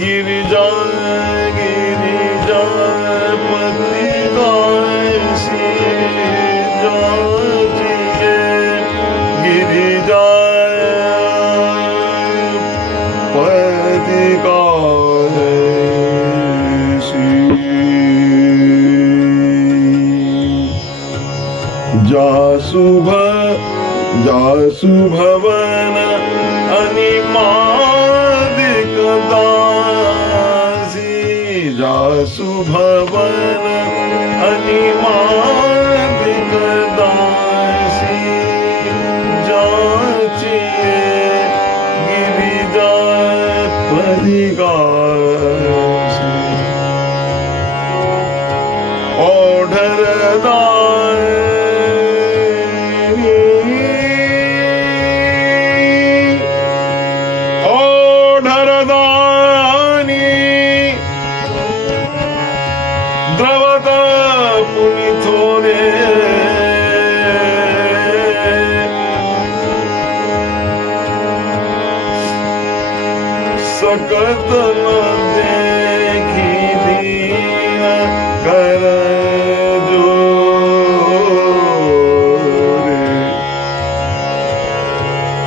गिरिजा गिरिजा पति काशी जाचिए गिरिजा पति काशी जासु भवन अनिमादिक दासी जासु भवन अनिमादिक दासी जाचिए गिरिजा पति काशी ओढ़र सकत न देखी दीन कर जोरे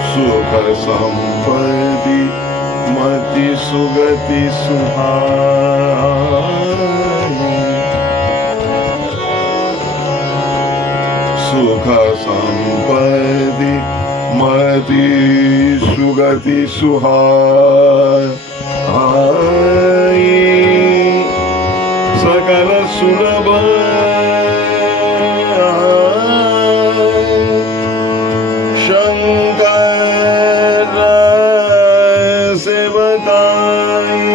सुख संपत्ति मति सुगति सुहाई सुख संपत्ति मति सुगति सुहाई सकल सुलभ शंकर सेवकाई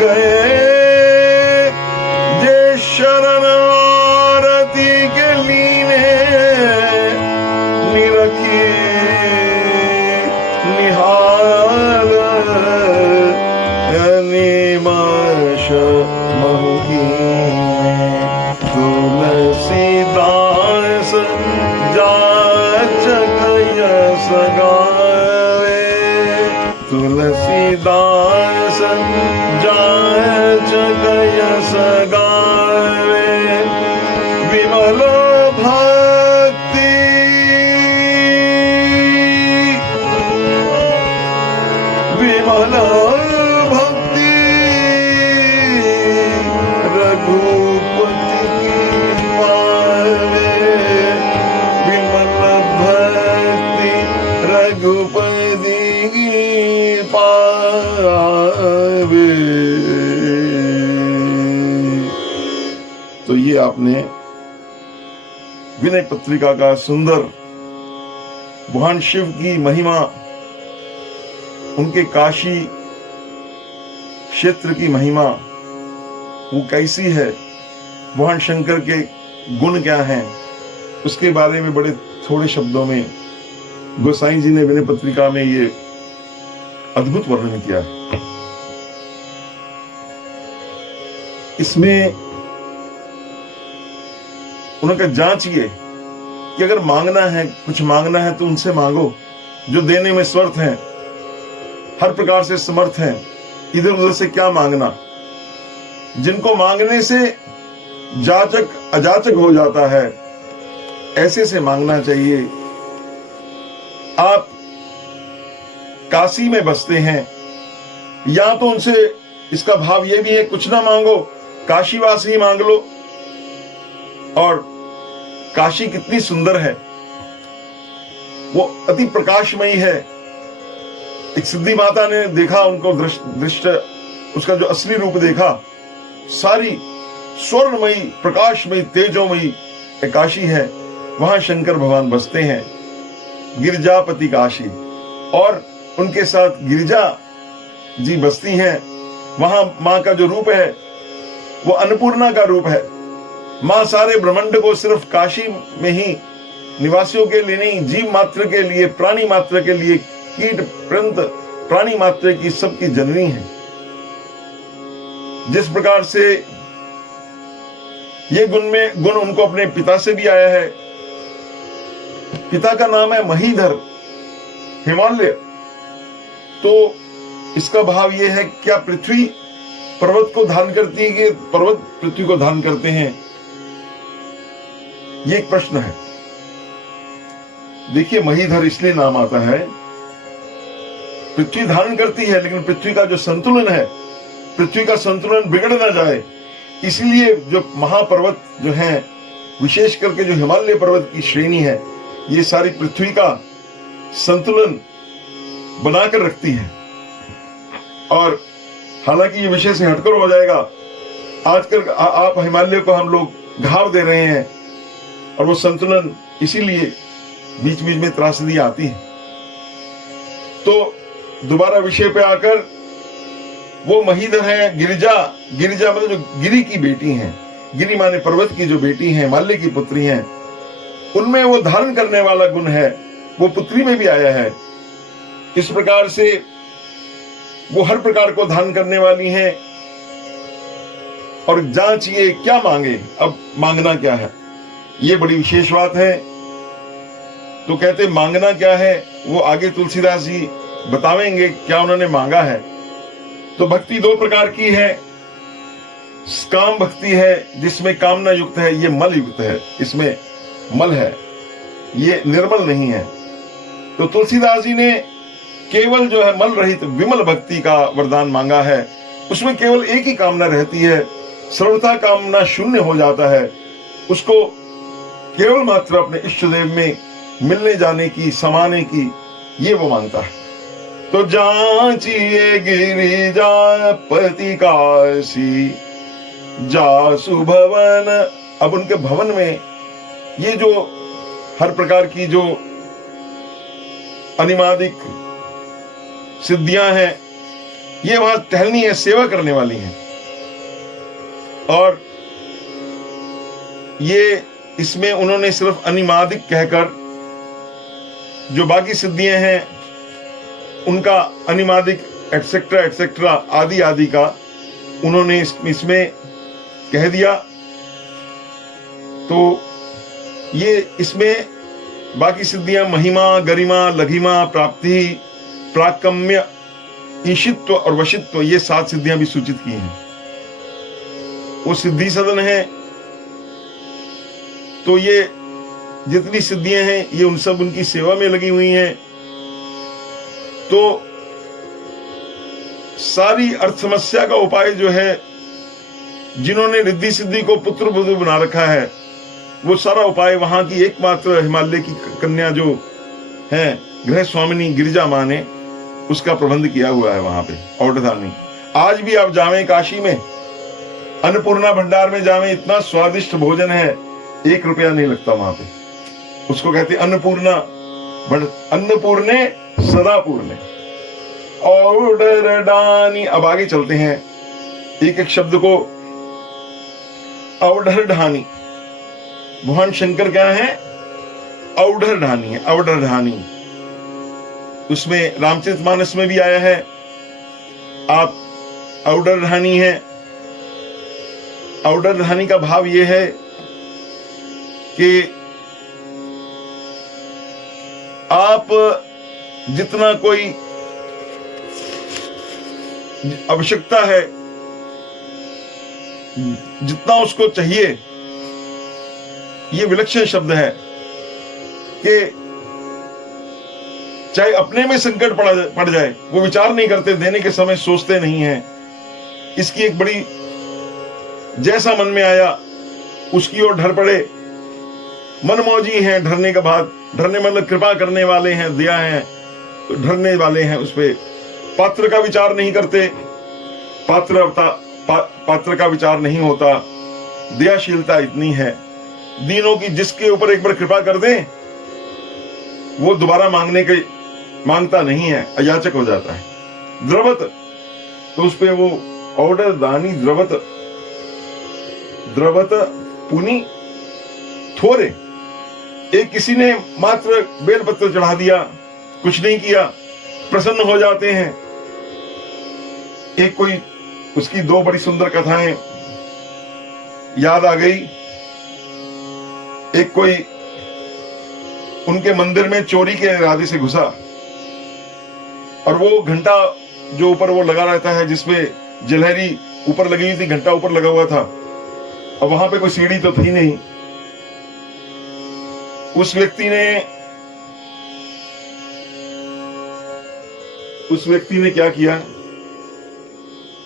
गए जे शरण आरती के लीने निरखी निहाल निमाश महुकीने तुलसीदास जाचक यस गावे तुलसीदास जाचक यस गावे विमल भक्ति विमल भक्ति रघुपति की पावे विमल भक्ति रघुपति की पावे। तो ये आपने विनय पत्रिका का सुंदर भगवान शिव की महिमा, उनके काशी क्षेत्र की महिमा वो कैसी है, भगवान शंकर के गुण क्या हैं, उसके बारे में बड़े थोड़े शब्दों में गोसाई जी ने विनय पत्रिका में ये अद्भुत वर्णन किया है। इसमें उन्होंने जांचिए कि अगर मांगना है, कुछ मांगना है तो उनसे मांगो जो देने में समर्थ हैं, हर प्रकार से समर्थ हैं, इधर उधर से क्या मांगना। जिनको मांगने से जाचक अजाचक हो जाता है, ऐसे से मांगना चाहिए। आप काशी में बसते हैं, या तो उनसे इसका भाव यह भी है कुछ ना मांगो, काशीवास ही मांग लो। और काशी कितनी सुंदर है, वो अति प्रकाशमयी है। एक सिद्धि माता ने देखा उनको दृष्ट उसका जो असली रूप देखा, सारी स्वर्णमयी प्रकाशमयी तेजोमयी काशी है, वहां शंकर भगवान बसते हैं, गिरिजापति काशी। और उनके साथ गिरिजा जी बसती हैं। वहां मां का जो रूप है वो अन्नपूर्णा का रूप है। मां सारे ब्रह्मांड को सिर्फ काशी में ही निवासियों के लिए नहीं, जीव मात्र के लिए, प्राणी मात्र के लिए, कीट पर्यंत प्राणी मात्र की सबकी जननी है। जिस प्रकार से ये गुण उनको अपने पिता से भी आया है। पिता का नाम है महीधर, हिमालय, तो इसका भाव यह है, क्या पृथ्वी पर्वत को धारण करती है कि पर्वत पृथ्वी को धारण करते हैं? ये एक प्रश्न है। देखिए, महीधर इसलिए नाम आता है, पृथ्वी धारण करती है, लेकिन पृथ्वी का जो संतुलन है, पृथ्वी का संतुलन बिगड़ ना जाए, इसलिए जो महापर्वत जो है, विशेष करके जो हिमालय पर्वत की श्रेणी है, ये सारी पृथ्वी का संतुलन बनाकर रखती है। और हालांकि ये विषय से हटकर हो जाएगा, आजकल आप हिमालय को हम लोग घाव दे रहे हैं, और वो संतुलन इसीलिए बीच बीच में त्रासदी आती है। तो दोबारा विषय पे आकर, वो महीधर है, गिरिजा, गिरिजा मतलब जो गिरि की बेटी हैं, गिरि माने पर्वत की जो बेटी हैं, हिमालय की पुत्री हैं, उनमें वो धारण करने वाला गुण है, वो पुत्री में भी आया है। इस प्रकार से वो हर प्रकार को धारण करने वाली हैं। और जांचिए क्या मांगे, अब मांगना क्या है, ये बड़ी विशेष बात है। तो कहते मांगना क्या है, वो आगे तुलसीदास जी बतावेंगे क्या उन्होंने मांगा है। तो भक्ति दो प्रकार की है। काम भक्ति है, जिसमें कामना युक्त है, ये मल युक्त है, इसमें मल है, ये निर्मल नहीं है। तो तुलसीदास जी ने केवल जो है मल रहित विमल भक्ति का वरदान मांगा है। उसमें केवल एक ही कामना रहती है, सर्वथा कामना शून्य हो जाता है। उसको केवल मात्र अपने इष्ट देव में मिलने जाने की, समाने की, ये वो मांगता है। तो जांचिए गिरिजापति काशी जासु भवन। अब उनके भवन में ये जो हर प्रकार की जो अनिमादिक सिद्धियां हैं, ये वहां टहलनी है, सेवा करने वाली हैं। और ये इसमें उन्होंने सिर्फ अनिमादिक कहकर जो बाकी सिद्धियां हैं उनका अनिमादिक एटसेट्रा एटसेट्रा आदि आदि का उन्होंने इसमें कह दिया। तो ये इसमें बाकी सिद्धियां महिमा, गरिमा, लघिमा, प्राप्ति, प्राकम्य, ईशित्व और वशित्व, ये 7 सिद्धियां भी सूचित की हैं। वो सिद्धि सदन है। तो ये जितनी सिद्धियां हैं, ये उन सब उनकी सेवा में लगी हुई हैं। तो सारी अर्थ समस्या का उपाय जो है, जिन्होंने रिद्धि सिद्धि को पुत्र वधु बना रखा है, वो सारा उपाय वहां की एकमात्र हिमालय की कन्या जो है गृह स्वामिनी गिरिजा मां ने उसका प्रबंध किया हुआ है वहां पे औडधानी। आज भी आप जावें काशी में, अन्नपूर्णा भंडार में जावें, इतना स्वादिष्ट भोजन है, 1 रुपया नहीं लगता वहां पे। उसको कहते अन्नपूर्णा, अन्नपूर्णे सदा पूर्णे औडरडानी। अब आगे चलते हैं, एक एक शब्द को। औडरढानी, भगवान शंकर क्या है? औडरढानी है, औडरढानी। उसमें रामचरितमानस में भी आया है, आप औडरढानी है। औडरढानी का भाव यह है कि आप जितना कोई आवश्यकता है, जितना उसको चाहिए, ये विलक्षण शब्द है कि चाहे अपने में संकट पड़ जाए, वो विचार नहीं करते, देने के समय सोचते नहीं हैं। इसकी एक बड़ी, जैसा मन में आया उसकी ओर ढर पड़े। मनमौजी हैं, ढरने का भाग, ढरने मतलब कृपा करने वाले हैं, दया है तो ढरने वाले हैं। उस पे पात्र का विचार नहीं करते, पात्र का विचार नहीं होता। दयाशीलता इतनी है दीनों की, जिसके ऊपर एक बार कृपा कर दें वो दोबारा मांगता नहीं है, अयाचक हो जाता है। द्रवत, तो उस पे वो ऑर्डर दानी, द्रवत पुनी थोरे। एक किसी ने मात्र बेलपत्र चढ़ा दिया, कुछ नहीं किया, प्रसन्न हो जाते हैं। एक कोई, उसकी 2 बड़ी सुंदर कथाएं याद आ गई। एक कोई उनके मंदिर में चोरी के इरादे से घुसा और वो घंटा जो ऊपर वो लगा रहता है, जिसमें जलहरी ऊपर लगी हुई थी, घंटा ऊपर लगा हुआ था, अब वहां पे कोई सीढ़ी तो थी नहीं। उस व्यक्ति ने क्या किया,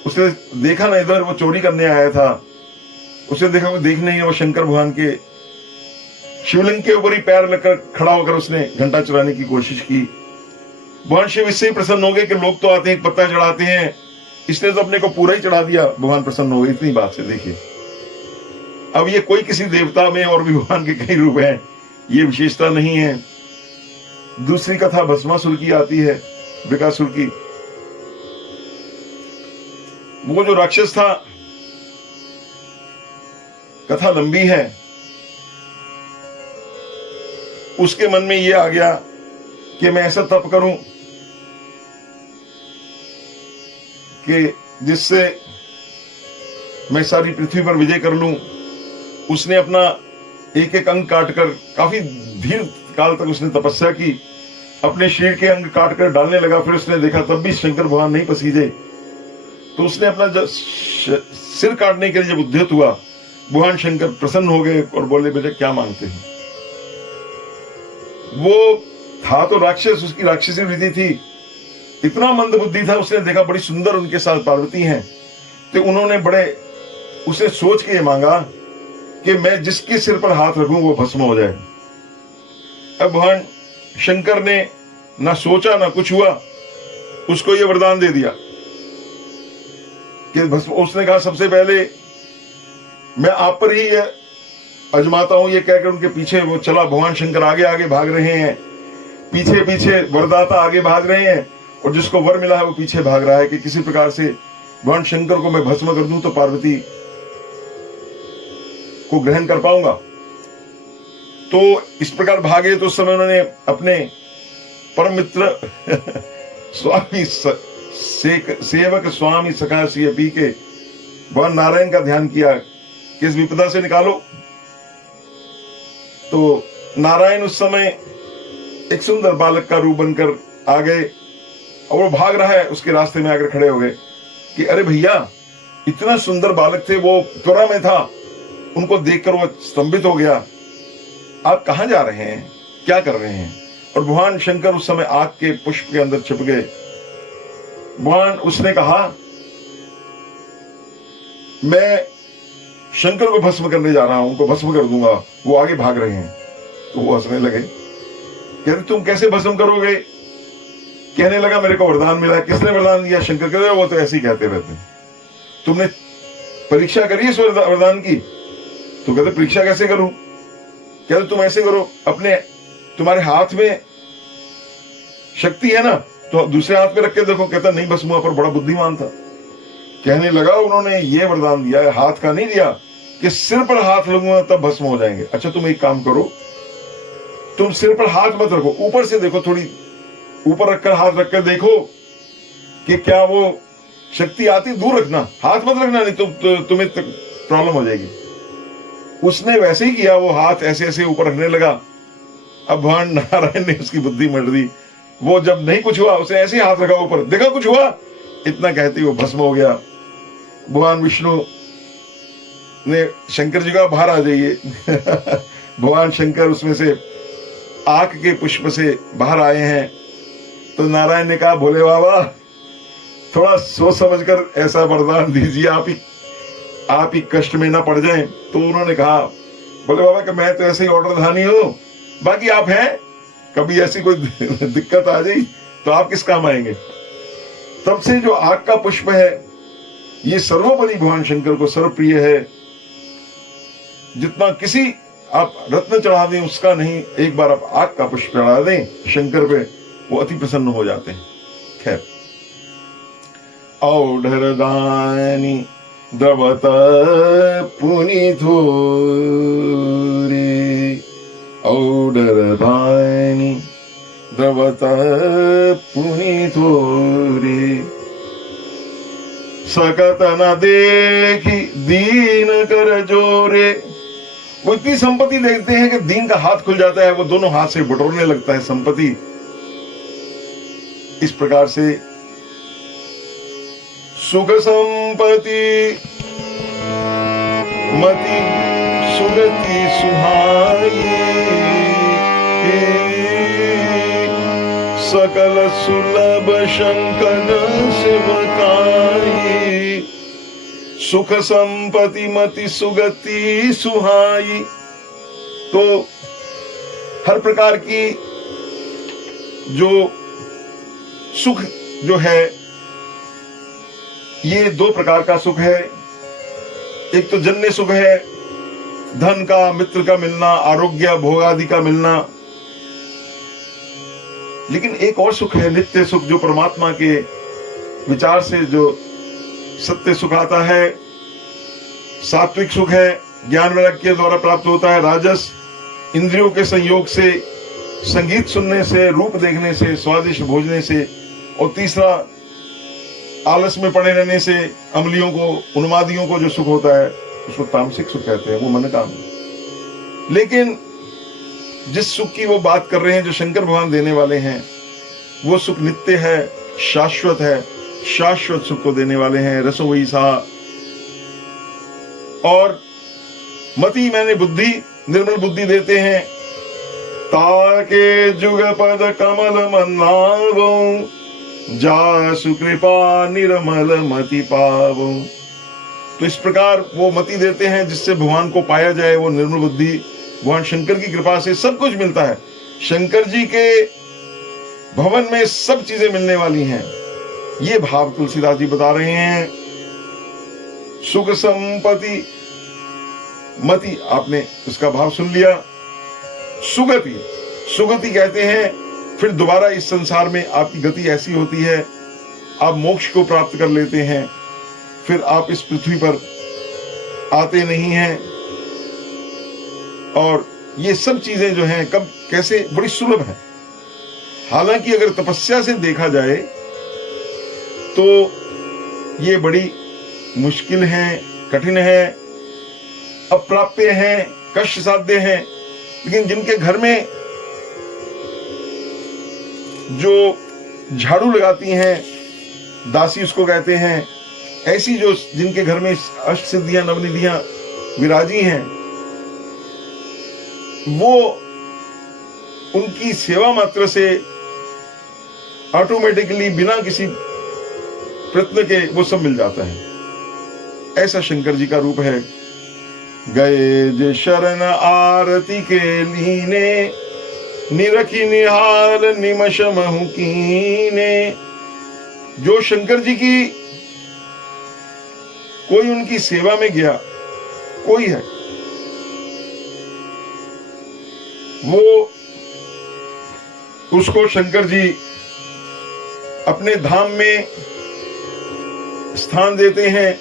उसने देखा ना, इधर वो चोरी करने आया था, उसने देखा वो देख नहीं है, वो शंकर भगवान के शिवलिंग के ऊपर ही पैर लगकर खड़ा होकर उसने घंटा चुराने की कोशिश की। भगवान शिव इससे ही प्रसन्न हो गए कि लोग तो आते हैं, एक पत्ता चढ़ाते हैं, इसने तो अपने को पूरा ही चढ़ा दिया। भगवान प्रसन्न हो गए इतनी बात से। देखिए, अब ये कोई किसी देवता में और भी भगवान के कई रूप हैं, ये विशेषता नहीं है। दूसरी कथा भस्मासुर की आती है, बृकासुर की। वो जो राक्षस था, कथा लंबी है, उसके मन में ये आ गया कि मैं ऐसा तप करूं कि जिससे मैं सारी पृथ्वी पर विजय कर लूं। उसने अपना एक एक अंग काटकर, काफी दीर्घ काल तक उसने तपस्या की, अपने शरीर के अंग काटकर डालने लगा। फिर उसने देखा तब भी शंकर भगवान नहीं पसीजे, तो उसने अपना सिर काटने के लिए जब उद्यत हुआ, भगवान शंकर प्रसन्न हो गए और बोले, बेटे क्या मांगते हैं। वो था तो राक्षस, उसकी राक्षसी वृत्ति थी, इतना मंद बुद्धि था, उसने देखा बड़ी सुंदर उनके साथ पार्वती हैं, तो उन्होंने बड़े उसे सोच के ये मांगा कि मैं जिसके सिर पर हाथ रखूं वो भस्म हो जाए। अब भगवान शंकर ने ना सोचा ना कुछ हुआ, उसको ये वरदान दे दिया कि भस्म। उसने कहा सबसे पहले मैं आप पर ही ये अजमाता हूं, ये कहकर उनके पीछे वो चला। भगवान शंकर आगे आगे भाग रहे हैं, पीछे पीछे वरदाता आगे भाग रहे हैं, और जिसको वर मिला है वो पीछे भाग रहा है कि किसी प्रकार से भगवान शंकर को मैं भस्म कर दूं तो पार्वती को ग्रहण कर पाऊंगा। तो इस प्रकार भागे। तो उस समय उन्होंने अपने परम मित्र स्वामी सेवक स्वामी सखा सीएपी के भगवान नारायण का ध्यान किया कि इस विपदा से निकालो। तो नारायण उस समय एक सुंदर बालक का रूप बनकर आ गए, और वो भाग रहा है, उसके रास्ते में आकर खड़े हो गए कि अरे भैया, इतना सुंदर बालक थे, वो त्वरा में था। उनको देखकर वो स्तंभित हो गया, आप कहां जा रहे हैं, क्या कर रहे हैं। और भगवान शंकर उस समय आग के पुष्प के अंदर छिप गए। भगवान उसने कहा मैं शंकर को भस्म करने जा रहा हूं, उनको भस्म कर दूंगा। वो आगे भाग रहे हैं, तो वो हंसने लगे, कहते तुम कैसे भस्म करोगे। कहने लगा मेरे को वरदान मिला। किसने वरदान दिया। शंकर कहते वो तो ऐसे ही कहते रहते हैं, तुमने परीक्षा करी इस वरदान की। तो कहते परीक्षा कैसे करूं। कहते तुम ऐसे करो, अपने तुम्हारे हाथ में शक्ति है ना, तो दूसरे हाथ में रख के देखो। कहता नहीं भस्म हुआ, पर बड़ा बुद्धिमान था। कहने लगा उन्होंने ये वरदान दिया है, हाथ का नहीं दिया कि सिर पर हाथ लगूंगा तब भस्म हो जाएंगे। अच्छा तुम एक काम करो, तुम सिर पर हाथ मत रखो, ऊपर से देखो, थोड़ी ऊपर रखकर हाथ रखकर देखो कि क्या वो शक्ति आती। दूर रखना, हाथ मत रखना, नहीं तो तुम्हें प्रॉब्लम हो जाएगी। उसने वैसे ही किया, वो हाथ ऐसे ऐसे ऊपर रखने लगा। अब भगवान नारायण ने उसकी बुद्धि मर दी। वो जब नहीं कुछ हुआ, उसने ऐसे ही हाथ रखा ऊपर, देखा कुछ हुआ, इतना कहते ही वो भस्म हो गया। भगवान विष्णु ने शंकर जी का बाहर आ जाइए। भगवान शंकर उसमें से आग के पुष्प से बाहर आए हैं। तो नारायण ने कहा भोले बाबा थोड़ा सोच समझकर ऐसा वरदान दीजिए, आप ही कष्ट में ना पड़ जाएं। तो उन्होंने कहा भोले बाबा कि मैं तो ऐसे ही ऑर्डरधानी हूं, बाकी आप हैं, कभी ऐसी कोई दिक्कत आ जाए तो आप किस काम आएंगे। तब से जो आग का पुष्प है ये सर्वोपरि भगवान शंकर को सर्वप्रिय है। जितना किसी आप रत्न चढ़ा दें उसका नहीं, एक बार आप आग का पुष्प चढ़ा दें शंकर पे, वो अति प्रसन्न हो जाते हैं। खैर, औढ़रदानी द्रवत पुनीत रे, औढ़रदानी द्रवत पुनीत रे, सकत न देखी दीन कर जोरे। वो इतनी संपत्ति देखते हैं कि दीन का हाथ खुल जाता है, वो दोनों हाथ से बटोरने लगता है संपत्ति। इस प्रकार से सुख संपत्ति मति सुगति सुहाई, सकल सुलभ शंकर सेवकाई। सुख संपत्ति मति सुगति सुहाई, तो हर प्रकार की जो सुख जो है, ये दो प्रकार का सुख है। एक तो जन्य सुख है, धन का, मित्र का मिलना, आरोग्य, भोग आदि का मिलना। लेकिन एक और सुख है, नित्य सुख, जो परमात्मा के विचार से जो सत्य सुख आता है। सात्विक सुख है, ज्ञान वैराग्य के द्वारा प्राप्त होता है। राजस इंद्रियों के संयोग से, संगीत सुनने से, रूप देखने से, स्वादिष्ट भोजने से। और तीसरा आलस में पड़े रहने से, अमलियों को, उन्मादियों को जो सुख होता है, उसको तामसिक सुख कहते हैं, वो मन काम है। लेकिन जिस सुख की वो बात कर रहे हैं, जो शंकर भगवान देने वाले हैं, वो सुख नित्य है, शाश्वत है, शाश्वत सुख को देने वाले हैं। रसो वही सा। और मति मैंने बुद्धि, निर्मल बुद्धि देते हैं। ताके जुग पद कमल मनावो, जासु कृपा निर्मल मति पावो। तो इस प्रकार वो मति देते हैं जिससे भगवान को पाया जाए, वो निर्मल बुद्धि। भगवान शंकर की कृपा से सब कुछ मिलता है। शंकर जी के भवन में सब चीजें मिलने वाली हैं। ये भाव तुलसीदास जी बता रहे हैं। सुख संपत्ति मति, आपने उसका भाव सुन लिया। सुगति, सुगति कहते हैं फिर दोबारा इस संसार में आपकी गति ऐसी होती है, आप मोक्ष को प्राप्त कर लेते हैं, फिर आप इस पृथ्वी पर आते नहीं हैं। और ये सब चीजें जो हैं, कब कैसे बड़ी सुलभ है। हालांकि अगर तपस्या से देखा जाए तो ये बड़ी मुश्किल है, कठिन है, अप्राप्य है, कष्ट साध्य है। लेकिन जिनके घर में जो झाड़ू लगाती हैं, दासी उसको कहते हैं, ऐसी जो जिनके घर में अष्ट सिद्धियां, नवनिधियां विराजी हैं, वो उनकी सेवा मात्र से ऑटोमेटिकली, बिना किसी प्रयत्न के, वो सब मिल जाता है। ऐसा शंकर जी का रूप है। गए जे शरण आरती के लीने, निरखी निहाल निमश महु कीने। जो शंकर जी की कोई उनकी सेवा में गया, कोई है, वो उसको शंकर जी अपने धाम में स्थान देते हैं।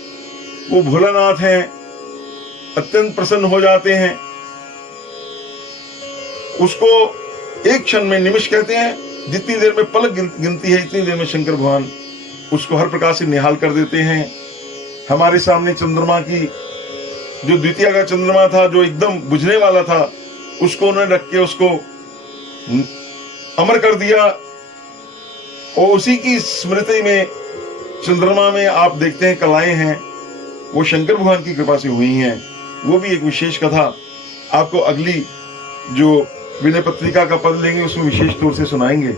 वो भोलानाथ हैं, अत्यंत प्रसन्न हो जाते हैं। उसको एक क्षण में, निमिष कहते हैं, जितनी देर में पलक गिनती है, इतनी देर में शंकर भगवान उसको हर प्रकार से निहाल कर देते हैं। हमारे सामने चंद्रमा की, जो द्वितीया का चंद्रमा था, जो एकदम बुझने वाला था, उसको उन्होंने रख के उसको अमर कर दिया। और उसी की स्मृति में चंद्रमा में आप देखते हैं कलाएं हैं, वो शंकर भगवान की कृपा से हुई हैं। वो भी एक विशेष कथा आपको अगली जो विनय पत्रिका का पद लेंगे उसमें विशेष तौर से सुनाएंगे।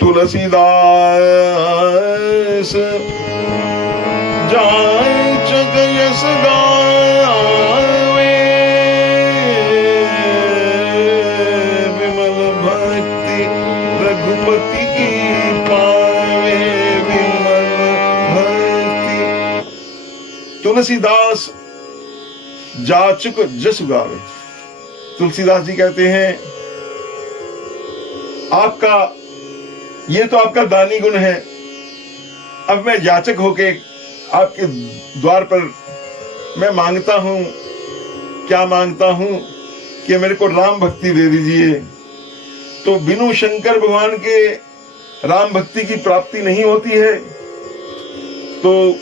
तुलसीदास जाय जग यस गावे, विमल भक्ति रघुपति की पावे, विमल भक्ति। तुलसीदास जाचुक जस गावे। तुलसीदास जी कहते हैं, आपका ये तो आपका दानी गुण है। अब मैं याचक होके आपके द्वार पर मैं मांगता हूं, क्या मांगता हूं कि मेरे को राम भक्ति दे दीजिए। तो बिनु शंकर भगवान के राम भक्ति की प्राप्ति नहीं होती है। तो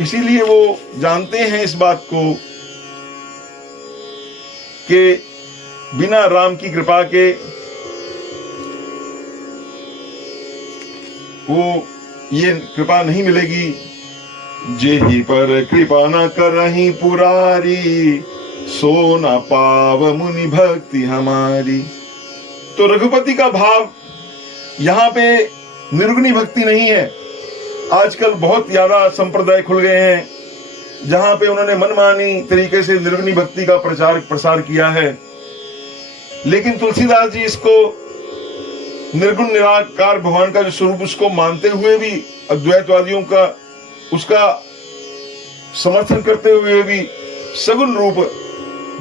इसीलिए वो जानते हैं इस बात को कि बिना राम की कृपा के वो ये कृपा नहीं मिलेगी। जेहि पर कृपा न करहि पुरारी, सो न पाव मुनि भक्ति हमारी। तो रघुपति का भाव यहाँ पे निर्गुणी भक्ति नहीं है। आजकल बहुत ज्यादा संप्रदाय खुल गए हैं जहां पे उन्होंने मनमानी तरीके से निर्गुणी भक्ति का प्रचार प्रसार किया है, लेकिन तुलसीदास जी इसको निर्गुण निराकार भगवान का जो स्वरूप उसको मानते हुए भी, अद्वैतवादियों का उसका समर्थन करते हुए भी सगुण रूप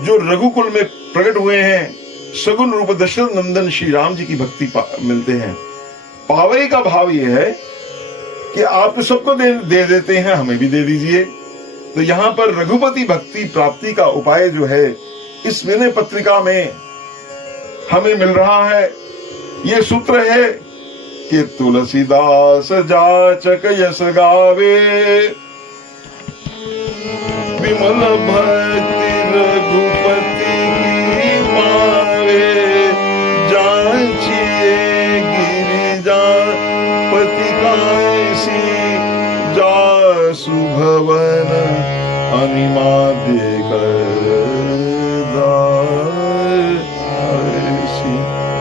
जो रघुकुल में प्रकट हुए हैं, सगुण रूप दशरथ नंदन श्री राम जी की भक्ति मिलते हैं। पावई का भाव यह है कि आप तो सबको दे देते हैं, हमें भी दे दीजिए। तो यहाँ पर रघुपति भक्ति प्राप्ति का उपाय जो है इस विनय पत्रिका में हमें मिल रहा है। ये सूत्र है कि तुलसीदास जाचक यस गावे, विमल भक्ति रघुपति की पावे, जांचिए गिरिजा पति कायसी, जासु भवन अनिमाद्य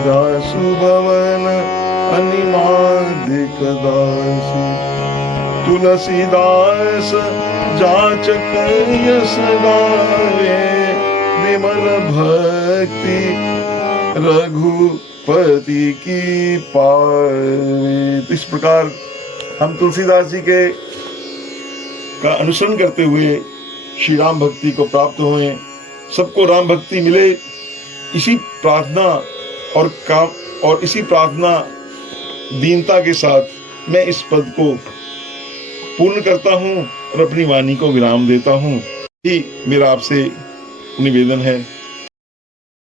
जासु भवन अनिमाद्य दासी। तुलसीदास जाचक यस गावे, विमल भक्ति रघुपति की पावे। इस प्रकार हम तुलसीदास जी के का अनुसरण करते हुए श्री राम भक्ति को प्राप्त हुए, सबको राम भक्ति मिले, इसी प्रार्थना और काम और इसी प्रार्थना दीनता के साथ मैं इस पद को पूर्ण करता हूं और अपनी वाणी को विराम देता हूं। ये मेरा आपसे निवेदन है।